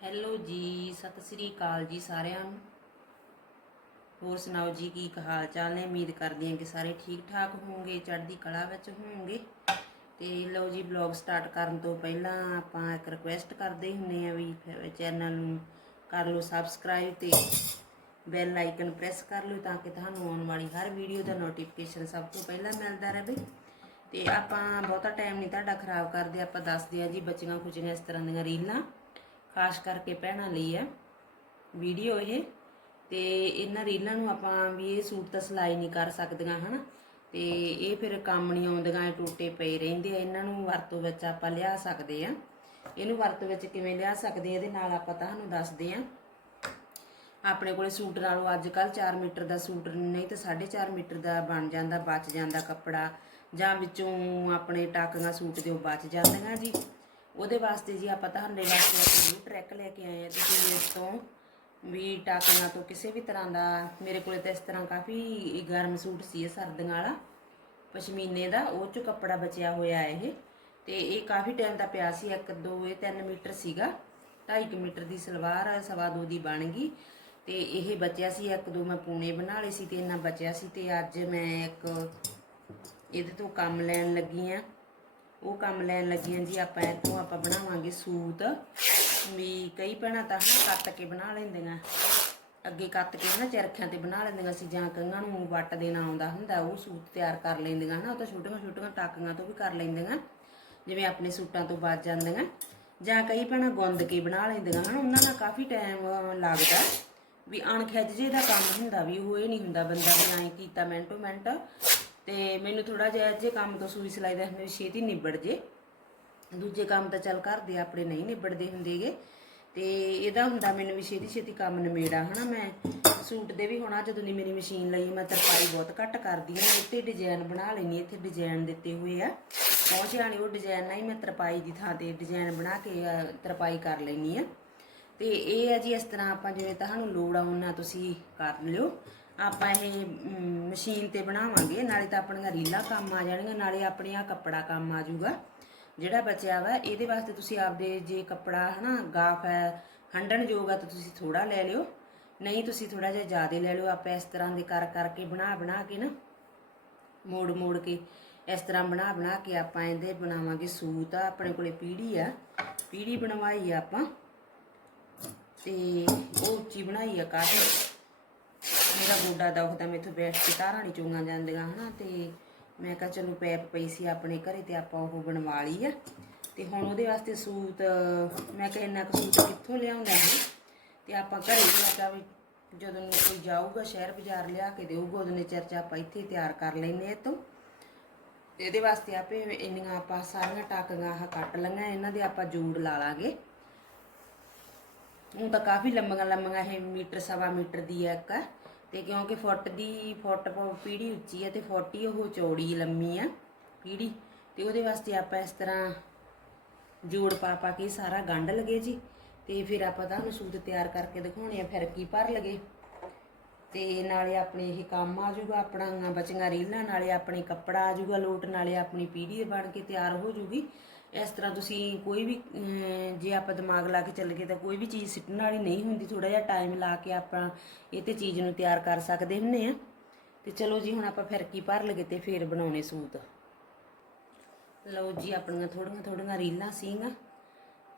Hello ਜੀ, ਸਤਿ ਸ੍ਰੀ ਅਕਾਲ ਜੀ ਸਾਰਿਆਂ ਨੂੰ। ਹੋਰ ਸੁਣਾਓ ਜੀ, ਕੀ ਹਾਲ ਚਾਲ ਨੇ? ਉਮੀਦ ਕਰਦੀ ਹਾਂ ਕਿ ਸਾਰੇ ਠੀਕ ਠਾਕ ਹੋਵੋਗੇ ਚੜ੍ਹਦੀ ਕਲਾ ਵਿੱਚ ਹੋਵੋਗੇ ਤੇ ਲਓ ਜੀ ਬਲੌਗ ਸਟਾਰਟ ਕਰਨ ਤੋਂ ਪਹਿਲਾਂ ਆਪਾਂ ਇੱਕ ਰਿਕੁਐਸਟ ਕਰਦੇ ਹੁੰਨੇ ਆ ਵੀ ਚੈਨਲ ਨੂੰ ਕਰ ਲਓ ਸਬਸਕ੍ਰਾਈਬ ਤੇ ਬੈਲ ਆਈਕਨ ਪ੍ਰੈਸ ਕਰ ਲਓ ਤਾਂ ਕਿ ਤੁਹਾਨੂੰ ਆਉਣ ਵਾਲੀ ਹਰ ਵੀਡੀਓ ਦਾ ਨੋਟੀਫਿਕੇਸ਼ਨ ਸਭ ਤੋਂ ਪਹਿਲਾਂ ਮਿਲਦਾ ਰਹੇ। ਤੇ ਆਪਾਂ ਬਹੁਤਾ ਟਾਈਮ ਨਹੀਂ ਤੁਹਾਡਾ ਖਰਾਬ ਕਰਦੇ, ਆਪਾਂ ਦੱਸਦੇ ਆ ਜੀ ਬੱਚੀਆਂ ਖੁਚੀਆਂ ਇਸ ਤਰ੍ਹਾਂ ਦੀਆਂ ਰੀਲਾਂ। ਖਾਸ ਕਰਕੇ ਭੈਣਾਂ ਲਈ ਆ ਵੀਡੀਓ ਇਹ ਤੇ ਇਹਨਾਂ ਰੀਲਾਂ ਨੂੰ ਆਪਾਂ ਵੀ ਇਹ ਸੂਟ ਤਾਂ ਸਿਲਾਈ ਨਹੀਂ ਕਰ ਸਕਦੀਆਂ, ਹਨਾ? ਤੇ ਇਹ ਫਿਰ ਕੰਮ ਨਹੀਂ ਆਉਂਦੀਆਂ, ਇਹ ਟੁੱਟੇ ਪਏ ਰਹਿੰਦੇ ਆ, ਇਹਨਾਂ ਨੂੰ ਵਰਤੋਂ ਵਿੱਚ ਆਪਾਂ ਲਿਆ ਸਕਦੇ ਆ। ਇਹਨੂੰ ਵਰਤੋਂ ਵਿੱਚ ਕਿਵੇਂ ਲਿਆ ਸਕਦੇ ਆ, ਇਹਦੇ ਨਾਲ ਆਪਾਂ ਤੁਹਾਨੂੰ ਦੱਸਦੇ ਆ। ਆਪਣੇ ਕੋਲੇ ਸੂਟ ਨਾਲੋਂ ਅੱਜ ਕੱਲ 4 ਮੀਟਰ ਦਾ ਸੂਟ ਨਹੀਂ ਤਾਂ 4.5 ਮੀਟਰ ਦਾ ਬਣ ਜਾਂਦਾ, ਬਚ ਜਾਂਦਾ ਕੱਪੜਾ ਜਾਂ ਵਿੱਚੋਂ ਆਪਣੇ ਟਾਕੀਆਂ ਸੂਟ ਦੇ ਉਹ ਬਚ ਜਾਂਦੀਆਂ ਜੀ। ਉਹਦੇ ਵਾਸਤੇ ਜੀ ਆਪਾਂ ਤੁਹਾਡੇ ਵਾਸਤੇ ਆਪਣੀ ਟਰੈਕ ਲੈ ਕੇ ਆਏ ਆ। ਤੁਸੀਂ ਇਸ ਤੋਂ ਵੀ ਟਾਕੀਆਂ ਤੋਂ ਕਿਸੇ ਵੀ ਤਰ੍ਹਾਂ ਦਾ, ਮੇਰੇ ਕੋਲੇ ਤਾਂ ਇਸ ਤਰ੍ਹਾਂ ਕਾਫੀ ਗਰਮ ਸੂਟ ਸੀ ਇਹ ਸਰਦੀਆਂ ਵਾਲਾ। ਪਸ਼ਮੀਨੇ ਦਾ, ਉਹ ਚ ਕੱਪੜਾ ਬਚਿਆ ਹੋਇਆ ਇਹ। ਤੇ ਇਹ ਕਾਫੀ ਟਾਈਮ ਦਾ ਪਿਆ ਸੀ 1 2 ਇਹ 3 ਮੀਟਰ ਸੀਗਾ। 2.5 ਮੀਟਰ ਦੀ ਸਲਵਾਰ, ਸਵਾ ਦੋ ਦੀ ਬਣ ਗਈ। ਤੇ ਇਹ ਬਚਿਆ ਸੀ, ਇੱਕ, ਦੋ ਮੈਂ ਪੂਣੇ ਬਣਾ ਲਏ ਸੀ ਤੇ ਇਹਨਾਂ ਬਚਿਆ ਸੀ ਤੇ ਅੱਜ ਮੈਂ ਇੱਕ ਇਹਦੇ ਤੋਂ ਕੰਮ ਲੈਣ ਲੱਗੀ ਆ। ਉਹ ਕੰਮ ਲੈਣ ਲੱਗੀ ਆ ਜੀ ਆਪਾਂ ਇੱਥੋਂ ਆਪਾਂ ਬਣਾਵਾਂਗੇ ਸੂਤ। ਵੀ ਕਈ ਭੈਣਾਂ ਤਾਂ ਹਨਾ ਕੱਟ ਕੇ ਬਣਾ ਲੈਂਦੀਆਂ। ਅੱਗੇ ਕੱਟ ਕੇ ਨਾ ਚਰਖਿਆਂ ਤੇ ਬਣਾ ਲੈਂਦੀਆਂ ਸੀ ਜਾਂ ਕਈਆਂ ਨੂੰ ਵੱਟ ਦੇਣਾ ਆਉਂਦਾ ਹੁੰਦਾ, ਉਹ ਸੂਟ ਤਿਆਰ ਕਰ ਲੈਂਦੀਆਂ ਹਨਾ, ਉਹ ਤਾਂ ਛੋਟੀਆਂ ਛੋਟੀਆਂ ਟਾਕੀਆਂ ਤੋਂ ਵੀ ਕਰ ਲੈਂਦੀਆਂ, ਜਿਵੇਂ ਆਪਣੇ ਸੂਟਾਂ ਤੋਂ ਬਚ ਜਾਂਦੀਆਂ। ਜਾਂ ਕਈ ਭੈਣਾਂ ਗੁੰਦ ਕੇ ਬਣਾ ਲੈਂਦੀਆਂ ਹਨਾ, ਉਹਨਾਂ ਨਾਲ ਕਾਫੀ ਟਾਈਮ ਲੱਗਦਾ। ਵੀ ਅਣਖਿੱਚ ਜੇ ਦਾ ਕੰਮ ਹੁੰਦਾ ਵੀ ਉਹ ਇਹ ਨਹੀਂ ਹੁੰਦਾ, ਬੰਦਾ ਵੀ ਐਂ ਕੀਤਾ, ਮਿੰਟੋ ਮਿੰਟ ਤੇ ਮੈਨੂੰ ਥੋੜਾ ਜਿਹਾ ਜੇ ਕੰਮ ਤੋਂ ਸੂਈ ਸਿਲਾਈ ਦਾ ਮੇਰੀ ਛੇਤੀ ਨਿਬੜ ਜੇ। ਦੂਜੇ ਕੰਮ ਤਾਂ ਚੱਲ ਕਰਦੇ ਆਪਣੇ ਨਹੀਂ ਨਿਬੜਦੇ ਹੁੰਦੇਗੇ ਤੇ ਇਹਦਾ ਹੁੰਦਾ ਮੈਨੂੰ ਵੀ ਛੇਤੀ ਛੇਤੀ ਕੰਮ ਨਿਬੇੜਾ ਹਨਾ ਮੈਂ। ਸੂਟ ਦੇ ਵੀ ਹੋਣਾ ਜਦੋਂ ਦੀ ਮੇਰੀ ਮਸ਼ੀਨ ਲਈ ਮੈਂ ਤਰਪਾਈ ਬਹੁਤ ਘੱਟ ਕਰਦੀ ਹਾਂ ਉੱਤੇ ਡਿਜ਼ਾਈਨ ਬਣਾ ਲੈਣੀ ਇੱਥੇ ਡਿਜ਼ਾਈਨ ਦਿੱਤੇ ਹੋਏ ਆ। ਪਹੁੰਚਿਆ ਨਹੀਂ ਉਹ ਡਿਜ਼ਾਈਨ ਨਾਲ ਹੀ ਮੈਂ ਤਰਪਾਈ ਦੀ ਥਾਂ ਤੇ ਡਿਜ਼ਾਈਨ ਬਣਾ ਕੇ ਤਰਪਾਈ ਕਰ ਲੈਣੀ ਆ ਤੇ ਇਹ ਹੈ ਜੀ ਇਸ ਤਰ੍ਹਾਂ ਆਪਾਂ ਜਿਵੇਂ ਤੁਹਾਨੂੰ ਲੋੜ ਆ, ਉਹਨਾਂ ਤੁਸੀਂ ਕਰ ਲਿਓ। ਆਪਾਂ ਇਹ ਮਸ਼ੀਨ ਤੇ ਬਣਾਵਾਂਗੇ, ਨਾਲੇ ਤਾਂ ਆਪਣੀਆਂ ਰੀਲਾਂ ਕੰਮ ਆ ਜਾਣਗੀਆਂ, ਨਾਲੇ ਆਪਣੇ ਆ ਕੱਪੜਾ ਕੰਮ ਆ ਜਾਊਗਾ। ਜਿਹੜਾ ਬਚਿਆ ਵਾ, ਇਹਦੇ ਵਾਸਤੇ ਤੁਸੀਂ ਆਪਦੇ ਜੇ ਕੱਪੜਾ ਹਨਾ, ਗਾਫ ਹੈ, ਹੰਡਣ ਜੋਗਾ ਤਾਂ ਤੁਸੀਂ ਥੋੜਾ ਲੈ ਲਿਓ। ਨਹੀਂ ਤੁਸੀਂ ਥੋੜਾ ਜਿਹਾ ਜ਼ਿਆਦਾ ਲੈ ਲਿਓ, ਆਪਾਂ ਇਸ ਤਰ੍ਹਾਂ ਦੇ ਕਰ ਕਰਕੇ ਬਣਾ ਬਣਾ ਕੇ ਨਾ, ਮੋੜ ਮੋੜ ਕੇ, ਇਸ ਤਰ੍ਹਾਂ ਬਣਾ ਬਣਾ ਕੇ ਆਪਾਂ ਇਹਦੇ ਬਣਾਵਾਂਗੇ ਸੂਤ ਆ, ਆਪਣੇ ਕੋਲੇ ਪੀੜੀ ਆ। ਪੀੜੀ ਬਣਵਾਈ ਆ ਆਪਾਂ, ਤੇ ਉਹ ਉੱਚੀ ਬਣਾਈ ਆ ਕਾਫੀ ਮੇਰਾ ਗੋਡਾ ਦੁਖਦਾ ਮੈਥੋਂ ਬੈਠ ਕੇ ਤਾਰਾਂ ਨਹੀਂ ਚੁੰਗਾਂ ਜਾਂਦੀਆਂ ਹਨਾ, ਤੇ ਮੈਂ ਕਿਹਾ ਚਲੋ ਪੈਪ ਪਈ ਸੀ ਆਪਣੇ ਘਰੇ ਤੇ ਆਪਾਂ ਉਹ ਬਣਵਾ ਲਈ ਆ। ਤੇ ਹੁਣ ਉਹਦੇ ਵਾਸਤੇ ਸੂਤ, ਮੈਂ ਕਿਹਾ ਇੰਨਾ ਕੁ ਸੂਤ ਕਿੱਥੋਂ ਲਿਆਉਂਦਾ ਹੈ ਤੇ ਆਪਾਂ ਘਰੇ ਹੀ ਆ ਵੀ ਜਦੋਂ ਕੋਈ ਜਾਊਗਾ ਸ਼ਹਿਰ ਬਾਜ਼ਾਰ ਲਿਆ ਕੇ ਦੇਊਗਾ ਉਹਨੇ ਚਰਚਾ ਆਪਾਂ ਇੱਥੇ ਤਿਆਰ ਕਰ ਲੈਨੇ ਇਹ ਤੋਂ ਇਹਦੇ ਵਾਸਤੇ ਆਪੇ ਇੰਨੀਆਂ ਆਪਾਂ ਸਾਰੀਆਂ ਟਾਕੀਆਂ ਆਹ ਕੱਟ ਲਈਆਂ, ਇਹਨਾਂ ਦੇ ਆਪਾਂ ਜੂੜ ਲਾ ਲਾਂਗੇ। ਉਹ ਤਾਂ ਕਾਫੀ ਲੰਮੀਆਂ ਲੰਮੀਆਂ ਇਹ ਮੀਟਰ, ਸਵਾ ਮੀਟਰ ਦੀ ਹੈ ਇੱਕ। ਤੇ ਕਿਉਂਕਿ ਫੁੱਟ ਦੀ, ਫੁੱਟ ਪ- ਪੀੜੀ ਉੱਚੀ ਹੈ ਤੇ ਫੁੱਟ ਹੀ ਉਹ ਚੌੜੀ ਲੰਮੀ ਆ ਪੀੜੀ। ਤੇ ਉਹਦੇ ਵਾਸਤੇ ਆਪਾਂ ਇਸ ਤਰ੍ਹਾਂ ਜੋੜ ਪਾ ਪਾ ਕੇ ਸਾਰਾ ਗੰਢ ਲਗੇ ਜੀ। ਤੇ ਫਿਰ ਆਪਾਂ ਤੁਹਾਨੂੰ ਸੂਟ ਤਿਆਰ ਕਰਕੇ ਦਿਖਾਉਣੇ ਆ ਫਿਰ ਕੀ ਭਰ ਲਗੇ। ਤੇ ਨਾਲੇ ਆਪਣੇ ਇਹ ਕੰਮ ਆ ਜਾਊਗਾ, ਆਪਣਾ ਬਚੀਆਂ ਰੀਲਾਂ, ਨਾਲੇ ਆਪਣੇ ਕੱਪੜਾ ਆ ਜਾਊਗਾ ਲੋਟ, ਨਾਲੇ ਆਪਣੀ ਪੀੜੀ ਬਣ ਕੇ ਤਿਆਰ ਹੋ ਜੂਗੀ ਇਸ ਤਰ੍ਹਾਂ ਤੁਸੀਂ ਕੋਈ ਵੀ ਜੇ ਆਪਾਂ ਦਿਮਾਗ ਲਾ ਕੇ ਚੱਲ ਗਏ ਤਾਂ ਕੋਈ ਵੀ ਚੀਜ਼ ਸਿੱਟਣ ਵਾਲੀ ਨਹੀਂ ਹੁੰਦੀ ਥੋੜਾ ਜਿਹਾ ਟਾਈਮ ਲਾ ਕੇ ਆਪਾਂ ਇਹ ਤੇ ਚੀਜ਼ ਨੂੰ ਤਿਆਰ ਕਰ ਸਕਦੇ ਹੁੰਨੇ ਆ ਤੇ ਚਲੋ ਜੀ, ਹੁਣ ਆਪਾਂ ਫਿਰਕੀ ਭਰ ਲਗੇ ਤੇ ਫੇਰ ਬਣਾਉਣੇ ਸੂਤ। ਲਓ ਜੀ, ਆਪਣੀਆਂ ਥੋੜੀਆਂ ਥੋੜੀਆਂ ਰੀਲਾਂ ਸੀਗੀਆਂ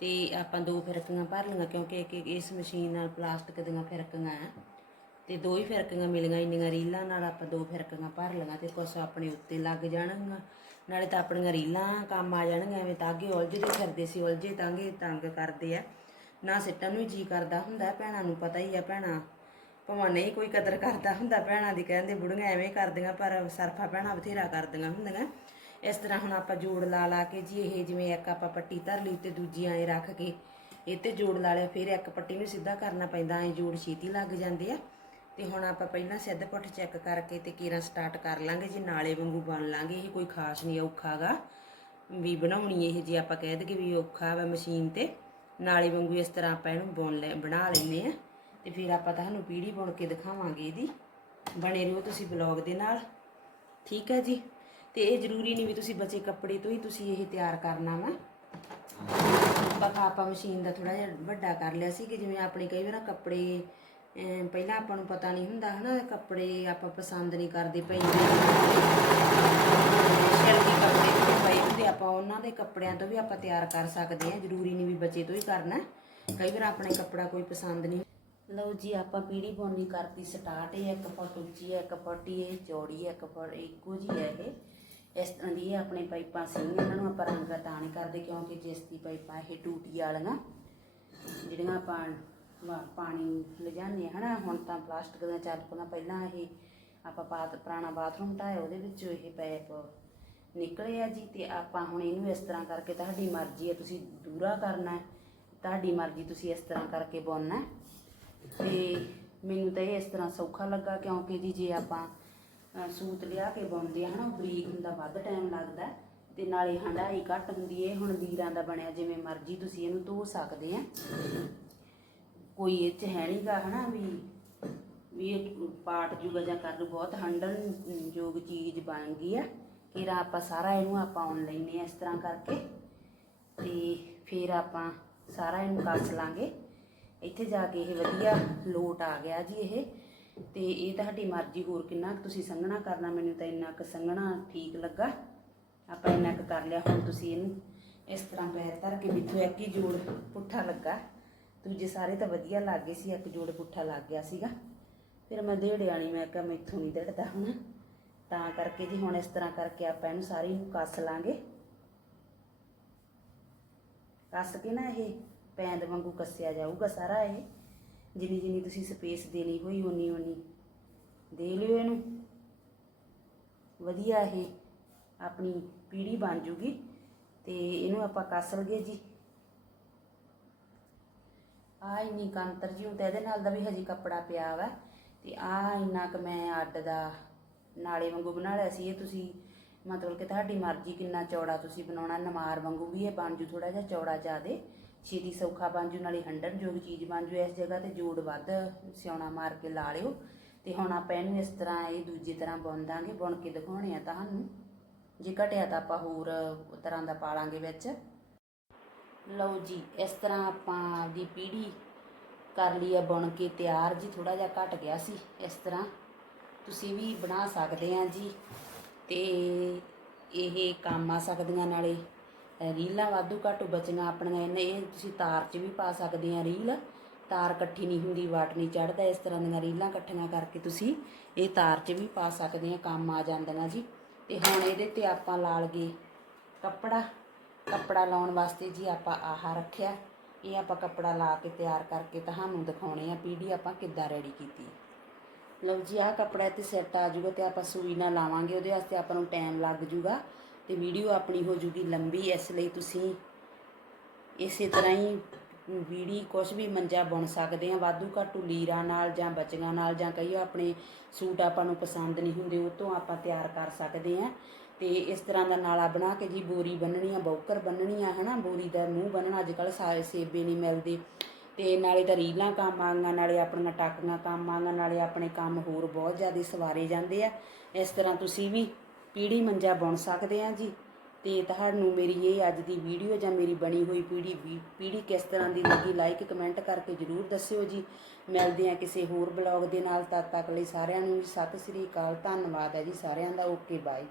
ਤੇ ਆਪਾਂ ਦੋ ਫਿਰਕੀਆਂ ਭਰ ਲਈਆਂ ਕਿਉਂਕਿ ਇੱਕ ਇੱਕ ਇਸ ਮਸ਼ੀਨ ਨਾਲ ਪਲਾਸਟਿਕ ਦੀਆਂ ਫਿਰਕੀਆਂ ਆ। ਤੇ ਦੋ ਹੀ ਫਿਰਕੀਆਂ ਮਿਲੀਆਂ ਇੰਨੀਆਂ ਰੀਲਾਂ ਨਾਲ ਆਪਾਂ ਦੋ ਫਿਰਕੀਆਂ ਭਰ ਲਈਆਂ ਤੇ ਕੁਛ ਆਪਣੇ ਉੱਤੇ ਲੱਗ ਜਾਣਗੀਆਂ। ਨਾਲੇ ਤਾਂ ਆਪਣੀਆਂ ਰੀਲਾਂ ਕੰਮ ਆ ਜਾਣਗੀਆਂ, ਐਵੇਂ ਤਾਗੇ ਉਲਝਦੇ ਫਿਰਦੇ ਸੀ, ਉਲਝੇ ਤਾਂਗੇ ਤੰਗ ਕਰਦੇ ਆ। ਨਾ ਸਿੱਟਣ ਨੂੰ ਜੀ ਕਰਦਾ ਹੁੰਦਾ, ਭੈਣਾਂ ਨੂੰ ਪਤਾ ਹੀ ਆ ਭੈਣਾਂ। ਭਾਵੇਂ ਨਹੀਂ ਕੋਈ ਕਦਰ ਕਰਦਾ ਹੁੰਦਾ, ਭੈਣਾਂ ਦੀ ਕਹਿੰਦੇ ਬੁੜੀਆਂ ਐਵੇਂ ਕਰਦੀਆਂ, ਪਰ ਸਰਫਾ ਭੈਣਾਂ ਬਥੇਰਾ ਕਰਦੀਆਂ ਹੁੰਦੀਆਂ। ਇਸ ਤਰ੍ਹਾਂ ਹੁਣ ਆਪਾਂ ਜੋੜ ਲਾ ਲਾ ਕੇ ਜੀ, ਇਹ ਜਿਵੇਂ ਇੱਕ ਆਪਾਂ ਪੱਟੀ ਧਰ ਲਈ ਤੇ ਦੂਜੀ ਐਂ ਰੱਖ ਕੇ, ਇਹ ਤੇ ਜੋੜ ਲਾ ਲਿਆ, ਫਿਰ ਇੱਕ ਪੱਟੀ ਨੂੰ ਸਿੱਧਾ ਕਰਨਾ ਪੈਂਦਾ, ਐਂ ਜੋੜ ਛੇਤੀ ਲੱਗ ਜਾਂਦੇ ਆ। ਤੇ ਹੁਣ ਆਪਾਂ ਪਹਿਲਾਂ ਸਿੱਧ ਪੁੱਠ ਚੈੱਕ ਕਰਕੇ ਤੇ ਕੀਰਾਂ ਸਟਾਰਟ ਕਰ ਲਾਂਗੇ ਜੀ, ਨਾਲੇ ਵਾਂਗੂ ਬਣ ਲਾਂਗੇ, ਇਹ ਕੋਈ ਖਾਸ ਨਹੀਂ ਔਖਾਗਾ ਵੀ ਬਣਾਉਣੀ ਇਹ ਜੇ ਆਪਾਂ ਕਹਿ ਦਈਏ ਵੀ ਔਖਾ ਵਾ ਮਸ਼ੀਨ ਤੇ, ਨਾਲੇ ਵਾਂਗੂ ਇਸ ਤਰ੍ਹਾਂ ਆਪਾਂ ਇਹਨੂੰ ਬੁਣ ਲੈ, ਬਣਾ ਲੈਨੇ ਆ। ਤੇ ਫਿਰ ਆਪਾਂ ਤੁਹਾਨੂੰ ਪੀੜੀ ਬੁਣ ਕੇ ਦਿਖਾਵਾਂਗੇ ਇਹਦੀ। ਬਣੇ ਰਹੋ ਤੁਸੀਂ ਬਲੌਗ ਦੇ ਨਾਲ। ਠੀਕ ਹੈ ਜੀ? ਤੇ ਇਹ ਜ਼ਰੂਰੀ ਨਹੀਂ ਵੀ ਤੁਸੀਂ ਬਚੇ ਕੱਪੜੇ ਤੋਂ ਹੀ ਤੁਸੀਂ ਇਹ ਤਿਆਰ ਕਰਨਾ ਵਾ। ਬਖਾ ਆਪਾਂ ਮਸ਼ੀਨ ਦਾ ਥੋੜਾ ਜਿਹਾ ਵੱਡਾ ਕਰ ਲਿਆ ਸੀ ਕਿ ਜਿਵੇਂ ਆਪਣੇ ਕਈ ਵਾਰ ਕੱਪੜੇ ਪਹਿਲਾਂ ਆਪਾਂ ਨੂੰ ਪਤਾ ਨਹੀਂ ਹੁੰਦਾ ਹਨਾ, ਕੱਪੜੇ ਆਪਾਂ ਪਸੰਦ ਨਹੀਂ ਕਰਦੇ ਪਈ ਸ਼ੈਲਕੀ ਕੱਪੜੇ ਪਏ ਹੁੰਦੇ ਆਪਾਂ, ਉਹਨਾਂ ਦੇ ਕੱਪੜਿਆਂ ਤੋਂ ਵੀ ਆਪਾਂ ਤਿਆਰ ਕਰ ਸਕਦੇ ਹਾਂ, ਜ਼ਰੂਰੀ ਨਹੀਂ ਵੀ ਬੱਚੇ ਤੋਂ ਹੀ ਕਰਨਾ। ਕਈ ਵਾਰ ਆਪਣੇ ਕੱਪੜਾ ਕੋਈ ਪਸੰਦ ਨਹੀਂ। ਲਓ ਜੀ, ਆਪਾਂ ਪੀੜੀ ਬੁਣਨੀ ਕਰਤੀ ਸਟਾਰਟ, ਇਹ ਇੱਕ ਫੁੱਟ ਉੱਚੀ ਹੈ, ਇੱਕ ਫੁੱਟ ਹੀ ਇਹ ਚੌੜੀ ਹੈ, ਇੱਕ ਫੁੱਟ ਇੱਕੋ ਜੀ ਹੈ ਇਹ। ਇਸ ਤਰ੍ਹਾਂ ਦੀ ਇਹ ਆਪਣੇ ਪਾਈਪਾਂ ਸੀ, ਇਹਨਾਂ ਨੂੰ ਆਪਾਂ ਰੰਗ ਤਾਂ ਨਹੀਂ ਕਰਦੇ ਕਿਉਂਕਿ ਜਿਸ ਦੀ ਪਾਈਪਾਂ ਇਹ ਟੂਟੀ ਵਾਲੀਆਂ, ਜਿਹੜੀਆਂ ਆਪਾਂ ਵਾ- ਪਾਣੀ ਲਿਜਾਨੇ ਹਨਾ? ਹੁਣ ਤਾਂ ਪਲਾਸਟਿਕ ਦਾ ਚੱਲ ਪਈਆਂ ਪਹਿਲਾਂ ਇਹ ਆਪਾਂ ਬਾਤ ਪੁਰਾਣਾ ਬਾਥਰੂਮ ਢਾਇਆ, ਉਹਦੇ ਵਿੱਚੋਂ ਇਹ ਪੈਪ ਨਿਕਲੇ ਆ ਜੀ, ਤੇ ਆਪਾਂ ਹੁਣ ਇਹਨੂੰ ਇਸ ਤਰ੍ਹਾਂ ਕਰਕੇ ਤੁਹਾਡੀ ਮਰਜ਼ੀ ਹੈ ਤੁਸੀਂ ਦੂਰਾ ਕਰਨਾ ਤੁਹਾਡੀ ਮਰਜ਼ੀ, ਤੁਸੀਂ ਇਸ ਤਰ੍ਹਾਂ ਕਰਕੇ ਬੁਣਨਾ ਹੈ। ਤੇ ਮੈਨੂੰ ਤਾਂ ਇਹ ਇਸ ਤਰ੍ਹਾਂ ਸੌਖਾ ਲੱਗਾ, ਕਿਉਂਕਿ ਜੀ, ਜੇ ਆਪਾਂ ਸੂਤ ਲਿਆ ਕੇ ਬੁਣਦੇ ਆ, ਹਨਾ, ਉਹ ਬਰੀਕ ਹੁੰਦਾ, ਵੱਧ ਟਾਈਮ ਲੱਗਦਾ ਹੈ। ਤੇ ਨਾਲੇ ਹੰਡਾਈ ਘੱਟ ਹੁੰਦੀ ਹੈ ਹੁਣ ਵੀਰਾਂ ਦਾ ਬਣਿਆ, ਜਿਵੇਂ ਮਰਜ਼ੀ ਤੁਸੀਂ ਇਹਨੂੰ ਧੋ ਸਕਦੇ ਆ। ਕੋਈ ਇਹ ਚ ਹੈ ਨਹੀਂਗਾ ਹਨਾ ਵੀ ਵੀ ਇਹ ਪਾਟ ਜੂਗਾ ਜਾਂ ਕਰ ਲੂ ਬਹੁਤ ਹੰਡਣ ਯੋਗ ਚੀਜ਼ ਬਣ ਗਈ ਆ ਫਿਰ ਆਪਾਂ ਸਾਰਾ ਇਹਨੂੰ ਆਪਾਂ ਆਉਣ ਲੈਨੇ ਆ ਇਸ ਤਰ੍ਹਾਂ ਕਰਕੇ ਤੇ ਫਿਰ ਆਪਾਂ ਸਾਰਾ ਇਹਨੂੰ ਕੱਸ ਲਾਂਗੇ। ਇੱਥੇ ਜਾ ਕੇ ਇਹ ਵਧੀਆ ਲੋਟ ਆ ਗਿਆ ਜੀ ਇਹ। ਤੇ ਇਹ ਤੁਹਾਡੀ ਮਰਜ਼ੀ, ਹੋਰ ਕਿੰਨਾ ਕੁ ਤੁਸੀਂ ਸੰਘਣਾ ਕਰਨਾ, ਮੈਨੂੰ ਤਾਂ ਇੰਨਾ ਕੁ ਸੰਘਣਾ ਠੀਕ ਲੱਗਾ। ਆਪਾਂ ਇੰਨਾ ਕੁ ਕਰ ਲਿਆ, ਹੁਣ ਤੁਸੀਂ ਇਹਨੂੰ ਇਸ ਤਰ੍ਹਾਂ ਪੈਰ ਧਰ ਕੇ ਵਿੱਚੋਂ ਇੱਕ ਹੀ ਜੋੜ ਪੁੱਠਾ ਲੱਗਾ। ਦੂਜੇ ਸਾਰੇ ਤਾਂ ਵਧੀਆ ਲੱਗ ਗਏ ਸੀ, ਇੱਕ ਜੋੜ ਪੁੱਠਾ ਲੱਗ ਗਿਆ ਸੀਗਾ। ਫਿਰ ਮੈਂ ਦੇੜੇ ਵਾਲੀ, ਮੈਂ ਕਿਹਾ ਮੈਥੋਂ ਨਹੀਂ ਡੜਦਾ ਹੁਣ। ਤਾਂ ਕਰਕੇ ਜੀ ਹੁਣ ਇਸ ਤਰ੍ਹਾਂ ਕਰਕੇ ਆਪਾਂ ਇਹਨੂੰ ਸਾਰੀ ਨੂੰ ਕੱਸ ਲਾਂਗੇ। ਕੱਸ ਕੇ ਨਾ ਇਹ ਪੈਂਦ ਵਾਂਗੂ ਕੱਸਿਆ ਜਾਊਗਾ ਸਾਰਾ ਇਹ। ਜਿੰਨੀ ਜਿੰਨੀ ਤੁਸੀਂ ਸਪੇਸ ਦੇਣੀ ਹੋਈ, ਓਨੀ ਓਨੀ ਦੇ ਲਿਓ ਇਹਨੂੰ। ਵਧੀਆ ਇਹ ਆਪਣੀ ਪੀੜੀ ਬਣ ਜੂਗੀ ਤੇ ਇਹਨੂੰ ਆਪਾਂ ਕੱਸ ਲਗੇ ਜੀ। ਆ ਇੰਨੀ ਕੰਤਰ ਜੀ ਹੁਣ ਤਾਂ ਇਹਦੇ ਨਾਲ ਦਾ ਵੀ ਹਜੇ ਕੱਪੜਾ ਪਿਆ ਵਾ ਤੇ ਆ ਇੰਨਾ ਕੁ ਮੈਂ ਅੱਡ ਦਾ ਨਾਲੇ ਵਾਂਗੂ ਬਣਾ ਲਿਆ ਸੀ। ਇਹ ਤੁਸੀਂ ਮਤਲਬ ਕਿ ਤੁਹਾਡੀ ਮਰਜ਼ੀ ਕਿੰਨਾ ਚੌੜਾ ਤੁਸੀਂ ਬਣਾਉਣਾ, ਨਮਾਰ ਵਾਂਗੂ ਵੀ ਇਹ ਬਣ ਜੂ ਥੋੜਾ ਜਿਹਾ ਚੌੜਾ ਜ਼ਿਆਦੇ। ਛੇਤੀ ਸੌਖਾ ਬਣ ਜੂ ਨਾਲੇ ਹੰਡਣ ਯੋਗ ਚੀਜ਼ ਬਣ ਜੂ ਇਸ ਜਗ੍ਹਾ ਤੇ ਜੋੜ ਵੱਧ ਸਿਉਣਾ ਮਾਰ ਕੇ ਲਾ ਲਿਓ। ਤੇ ਹੁਣ ਆਪਾਂ ਇਹਨੂੰ ਇਸ ਤਰ੍ਹਾਂ ਇਹ ਦੂਜੀ ਤਰ੍ਹਾਂ ਬੁਣ ਦਾਂਗੇ, ਬੁਣ ਕੇ ਦਿਖਾਉਣੇ ਆ ਤੁਹਾਨੂੰ। ਜੇ ਘਟਿਆ ਤਾਂ ਆਪਾਂ ਹੋਰ ਤਰ੍ਹਾਂ ਦਾ ਪਾ ਲਾਂਗੇ ਵਿੱਚ। ਲਓ ਜੀ, ਇਸ ਤਰ੍ਹਾਂ ਆਪਾਂ ਦੀ ਪੀੜੀ ਕਰ ਲਈ ਆ, ਬੁਣ ਕੇ ਤਿਆਰ ਜੀ ਥੋੜਾ ਜਿਹਾ ਘਟ ਗਿਆ ਸੀ, ਇਸ ਤਰ੍ਹਾਂ। ਤੁਸੀਂ ਵੀ ਬਣਾ ਸਕਦੇ ਆ ਜੀ, ਤੇ ਇਹ ਕੰਮ ਆ ਸਕਦੀਆਂ ਨਾਲੇ। ਰੀਲਾਂ ਵਾਧੂ ਘਾਟੂ ਬਚੀਆਂ ਆਪਣੀਆਂ, ਇਹਨੇ ਇਹ ਤੁਸੀਂ ਤਾਰ 'ਚ ਵੀ ਪਾ ਸਕਦੇ ਆ ਰੀਲ। ਤਾਰ ਇਕੱਠੀ ਨਹੀਂ ਹੁੰਦੀ, ਵਾਟ ਨਹੀਂ ਚੜਦਾ ਇਸ ਤਰ੍ਹਾਂ ਦੀਆਂ ਰੀਲਾਂ ਇਕੱਠੀਆਂ ਕਰਕੇ ਤੁਸੀਂ ਇਹ ਤਾਰ 'ਚ ਵੀ ਪਾ ਸਕਦੇ ਆ, ਕੰਮ ਆ ਜਾਂਦੀਆਂ ਜੀ। ਤੇ ਹੁਣ ਇਹਦੇ ਤੇ ਆਪਾਂ ਲਾ ਲਈਏ ਕੱਪੜਾ। ਕੱਪੜਾ ਲਾਉਣ ਵਾਸਤੇ ਜੀ ਆਪਾਂ ਆਹ ਰੱਖਿਆ। ਇਹ ਆਪਾਂ ਕੱਪੜਾ ਲਾ ਕੇ ਤਿਆਰ ਕਰਕੇ ਤੁਹਾਨੂੰ ਦਿਖਾਉਣੇ ਆ ਪੀੜੀ ਆਪਾਂ ਕਿੱਦਾਂ ਰੈਡੀ ਕੀਤੀ। ਲਓ ਜੀ, ਆਹ ਕੱਪੜਾ ਤੇ ਸੈੱਟ ਆ ਜਾਊਗਾ ਤੇ ਆਪਾਂ ਸੂਈ ਨਾਲ ਲਾਵਾਂਗੇ, ਉਹਦੇ ਵਾਸਤੇ ਆਪਾਂ ਨੂੰ ਟਾਈਮ ਲੱਗ ਜਾਊਗਾ ਤੇ ਵੀਡੀਓ ਆਪਣੀ ਹੋ ਜੂਗੀ ਲੰਬੀ, ਇਸ ਲਈ ਤੁਸੀਂ ਇਸੇ ਤਰ੍ਹਾਂ ਹੀ ਵੀੜੀ ਕੁਛ ਵੀ ਮੰਜਾ ਬੁਣ ਸਕਦੇ ਆ, ਵਾਧੂ ਘਾਟੂ ਲੀਰਾਂ ਨਾਲ ਜਾਂ ਬਚੀਆਂ ਨਾਲ ਜਾਂ ਕਈ ਆਪਣੇ ਸੂਟ ਆਪਾਂ ਨੂੰ ਪਸੰਦ ਨਹੀਂ ਹੁੰਦੇ, ਉਹ ਤੋਂ ਆਪਾਂ ਤਿਆਰ ਕਰ ਸਕਦੇ ਆ। ਤੇ ਇਸ ਤਰ੍ਹਾਂ ਦਾ ਨਾਲਾ ਬਣਾ ਕੇ ਜੀ ਬੋਰੀ ਬੰਨਣੀ ਆ, ਬੌਕਰ ਬੰਨਣੀ ਆ, ਹਨਾ? ਬੋਰੀ ਦਾ ਮੂੰਹ ਬੰਨਣਾ ਅੱਜ ਕੱਲ ਸਾਰੇ ਸੇਬੇ ਨਹੀਂ ਮਿਲਦੇ। ਤੇ ਨਾਲੇ ਤਾਂ ਰੀਲਾਂ ਕੰਮ ਆਂਗਾ ਨਾਲੇ ਆਪਣੀਆਂ ਟਾਕੀਆਂ ਕੰਮ ਆਂਗਾ ਨਾਲੇ ਆਪਣੇ ਕੰਮ ਹੋਰ ਬਹੁਤ ਜ਼ਿਆਦਾ ਸਵਾਰੇ ਜਾਂਦੇ ਆ। ਇਸ ਤਰ੍ਹਾਂ ਤੁਸੀਂ ਵੀ ਪੀੜੀ ਮੰਜਾ ਬੁਣ ਸਕਦੇ ਆ ਜੀ। ਤੇ ਤੁਹਾਨੂੰ ਮੇਰੀ ਇਹ ਅੱਜ ਦੀ ਵੀਡੀਓ ਜਾਂ ਮੇਰੀ ਬਣੀ ਹੋਈ ਪੀੜੀ ਪੀੜੀ ਕਿਸ ਤਰ੍ਹਾਂ ਦੀ ਲੱਗੀ ਲਾਈਕ ਕਮੈਂਟ ਕਰਕੇ ਜਰੂਰ ਦੱਸਿਓ ਜੀ। ਮਿਲਦੇ ਆ ਕਿਸੇ ਹੋਰ ਬਲੌਗ ਦੇ ਨਾਲ, ਤਦ ਤੱਕ ਲਈ ਸਾਰਿਆਂ ਨੂੰ ਜੀ ਸਤਿ ਸ੍ਰੀ ਅਕਾਲ, ਧੰਨਵਾਦ ਹੈ ਜੀ ਸਾਰਿਆਂ ਦਾ। Okay bye